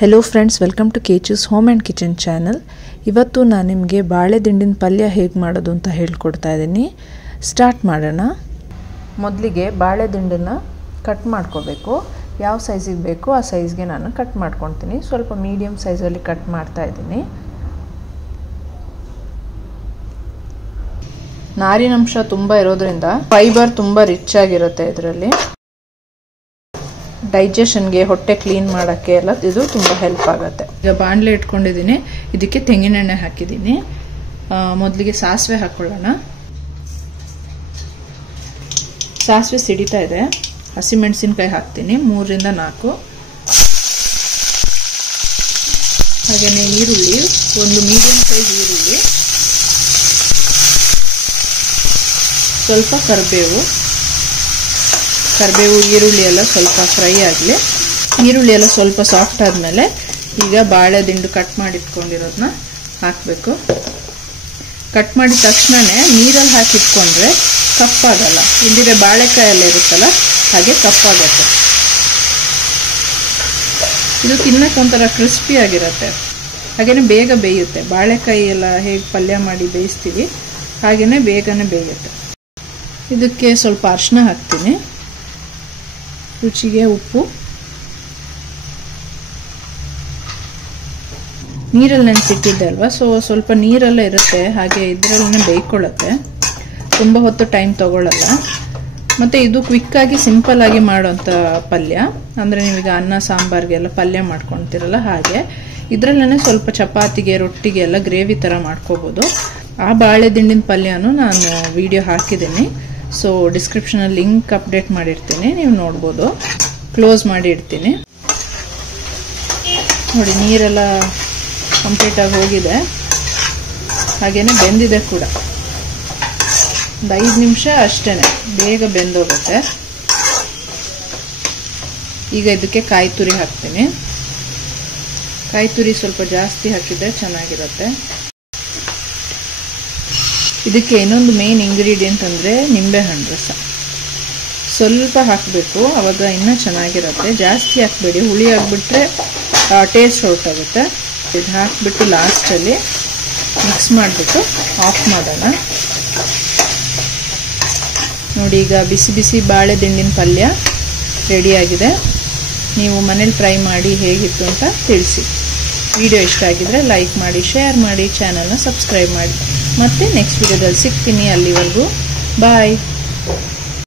Hello friends, welcome to ಕೇಚೂಸ್ home and kitchen channel. ಇವತ್ತು ನಾನು ನಿಮಗೆ ಬಾಳೆ ದಿಂಡಿನ ಪಲ್ಯ ಹೇಗೆ ಮಾಡೋದು ಅಂತ ಹೇಳ್ಕೊಡ್ತಾ ಇದ್ದೀನಿ. ಸ್ಟಾರ್ಟ್ ಮಾಡೋಣ. ಮೊದಲಿಗೆ ಬಾಳೆ ದಿಂಡನ್ನು ಕಟ್ ಮಾಡ್ಕೋಬೇಕು. ಯಾವ ಸೈಜಿಗೆ ಬೇಕೋ ಆ ಸೈಜ್ಗೆ ನಾನು ಕಟ್ ಮಾಡ್ಕೊತೀನಿ. ಸ್ವಲ್ಪ ಮೀಡಿಯಮ್ ಸೈಜಲ್ಲಿ ಕಟ್ ಮಾಡ್ತಾ ಇದ್ದೀನಿ. ನಾರಿನಂಶ ತುಂಬ ಇರೋದ್ರಿಂದ ಫೈಬರ್ ತುಂಬ ರಿಚ್ ಆಗಿರುತ್ತೆ. ಇದರಲ್ಲಿ ಡೈಜೆಷನ್ಗೆ, ಹೊಟ್ಟೆ ಕ್ಲೀನ್ ಮಾಡೋಕ್ಕೆ ಎಲ್ಲ ಇದು ತುಂಬ ಹೆಲ್ಪ್ ಆಗುತ್ತೆ. ಈಗ ಬಾಣಲೆ ಇಟ್ಕೊಂಡಿದ್ದೀನಿ, ಇದಕ್ಕೆ ತೆಂಗಿನೆಣ್ಣೆ ಹಾಕಿದ್ದೀನಿ. ಮೊದಲಿಗೆ ಸಾಸಿವೆ ಹಾಕೊಳ್ಳೋಣ. ಸಾಸಿವೆ ಸಿಡಿತಾ ಇದೆ. ಹಸಿಮೆಣಸಿನ್ಕಾಯಿ ಹಾಕ್ತೀನಿ, 3 ರಿಂದ 4. ಹಾಗೆಯೇ ಈರುಳ್ಳಿ, ಒಂದು ಮೀಡಿಯಂ ಸೈಜ್ ಈರುಳ್ಳಿ, ಸ್ವಲ್ಪ ಕರಿಬೇವು, ಈರುಳ್ಳಿ ಎಲ್ಲ ಸ್ವಲ್ಪ ಫ್ರೈ ಆಗಲಿ. ಈರುಳ್ಳಿ ಎಲ್ಲ ಸ್ವಲ್ಪ ಸಾಫ್ಟ್ ಆದಮೇಲೆ ಈಗ ಬಾಳೆ ದಿಂಡು ಕಟ್ ಮಾಡಿಟ್ಕೊಂಡಿರೋದನ್ನ ಹಾಕಬೇಕು. ಕಟ್ ಮಾಡಿದ ತಕ್ಷಣನೇ ನೀರಲ್ಲಿ ಹಾಕಿಟ್ಕೊಂಡ್ರೆ ಕಪ್ಪಾಗಲ್ಲ. ಇಲ್ಲಿದೆ ಬಾಳೆಕಾಯೆಲ್ಲ ಇರುತ್ತಲ್ಲ, ಹಾಗೆ ಕಪ್ಪಾಗತ್ತೆ. ಇದು ತಿನ್ನಕ್ಕೆ ಒಂಥರ ಕ್ರಿಸ್ಪಿ ಆಗಿರುತ್ತೆ. ಹಾಗೆಯೇ ಬೇಗ ಬೇಯುತ್ತೆ. ಬಾಳೆಕಾಯಿ ಎಲ್ಲ ಹೇಗೆ ಪಲ್ಯ ಮಾಡಿ ಬೇಯಿಸ್ತೀವಿ ಹಾಗೆಯೇ ಬೇಗನೆ ಬೇಯುತ್ತೆ. ಇದಕ್ಕೆ ಸ್ವಲ್ಪ ಅರಿಶಿನ ಹಾಕ್ತೀನಿ, ರುಚಿಗೆ ಉಪ್ಪು. ನೀರಲ್ಲಿ ನೆನೆಸಿಟ್ಟಿದ್ದೆ ಅಲ್ವಾ, ಸೊ ಸ್ವಲ್ಪ ನೀರಲ್ಲೇ ಇರುತ್ತೆ, ಹಾಗೆ ಇದರಲ್ಲೇ ಬೇಯ್ಕೊಳ್ಳುತ್ತೆ. ತುಂಬ ಹೊತ್ತು ಟೈಮ್ ತಗೊಳ್ಳಲ್ಲ. ಮತ್ತು ಇದು ಕ್ವಿಕ್ಕಾಗಿ ಸಿಂಪಲ್ಲಾಗಿ ಮಾಡೋಂಥ ಪಲ್ಯ. ಅಂದರೆ ನೀವೀಗ ಅನ್ನ ಸಾಂಬಾರಿಗೆಲ್ಲ ಪಲ್ಯ ಮಾಡ್ಕೊಳ್ತೀರಲ್ಲ ಹಾಗೆ ಇದರಲ್ಲೇ ಸ್ವಲ್ಪ ಚಪಾತಿಗೆ, ರೊಟ್ಟಿಗೆ ಎಲ್ಲ ಗ್ರೇವಿ ಥರ ಮಾಡ್ಕೋಬೋದು. ಆ ಬಾಳೆ ದಿಂಡಿನ ಪಲ್ಯನೂ ನಾನು ವಿಡಿಯೋ ಹಾಕಿದ್ದೀನಿ. ಸೊ ಡಿಸ್ಕ್ರಿಪ್ಷನಲ್ಲಿ ಲಿಂಕ್ ಅಪ್ಡೇಟ್ ಮಾಡಿರ್ತೀನಿ, ನೀವು ನೋಡ್ಬೋದು. ಕ್ಲೋಸ್ ಮಾಡಿ ಇಡ್ತೀನಿ. ನೋಡಿ, ನೀರೆಲ್ಲ ಕಂಪ್ಲೀಟಾಗಿ ಹೋಗಿದೆ, ಹಾಗೇನೆ ಬೆಂದಿದೆ ಕೂಡ. ಒಂದು 5 ನಿಮಿಷ ಅಷ್ಟೇ, ಬೇಗ ಬೆಂದೋಗುತ್ತೆ. ಈಗ ಇದಕ್ಕೆ ಕಾಯಿ ತುರಿ ಹಾಕ್ತೀನಿ. ಕಾಯಿ ತುರಿ ಸ್ವಲ್ಪ ಜಾಸ್ತಿ ಹಾಕಿದ್ರೆ ಚೆನ್ನಾಗಿರುತ್ತೆ. ಇದಕ್ಕೆ ಇನ್ನೊಂದು ಮೇನ್ ಇಂಗ್ರೀಡಿಯೆಂಟ್ ಅಂದರೆ ನಿಂಬೆಹಣ್ಣು ರಸ. ಸ್ವಲ್ಪ ಹಾಕಬೇಕು, ಆವಾಗ ಇನ್ನೂ ಚೆನ್ನಾಗಿರುತ್ತೆ. ಜಾಸ್ತಿ ಹಾಕಬೇಡಿ, ಹುಳಿ ಆಗಿಬಿಟ್ರೆ ಟೇಸ್ಟ್ ಹೊರಟಾಗುತ್ತೆ. ಇದು ಹಾಕಿಬಿಟ್ಟು ಲಾಸ್ಟಲ್ಲಿ ಮಿಕ್ಸ್ ಮಾಡಿಬಿಟ್ಟು ಆಫ್ ಮಾಡೋಣ. ನೋಡಿ, ಈಗ ಬಿಸಿ ಬಿಸಿ ಬಾಳೆ ದಿಂಡಿನ ಪಲ್ಯ ರೆಡಿಯಾಗಿದೆ. ನೀವು ಮನೇಲಿ ಟ್ರೈ ಮಾಡಿ ಹೇಗಿತ್ತು ಅಂತ ತಿಳಿಸಿ. ವಿಡಿಯೋ ಇಷ್ಟ ಆಗಿದ್ರೆ ಲೈಕ್ ಮಾಡಿ, ಶೇರ್ ಮಾಡಿ, ಚಾನಲ್ನ ಸಬ್ಸ್ಕ್ರೈಬ್ ಮಾಡಿ. ಮತ್ತೆ ನೆಕ್ಸ್ಟ್ ವಿಡಿಯೋದಲ್ಲಿ ಸಿಗ್ತೀನಿ. ಅಲ್ಲಿವರೆಗೂ ಬಾಯ್.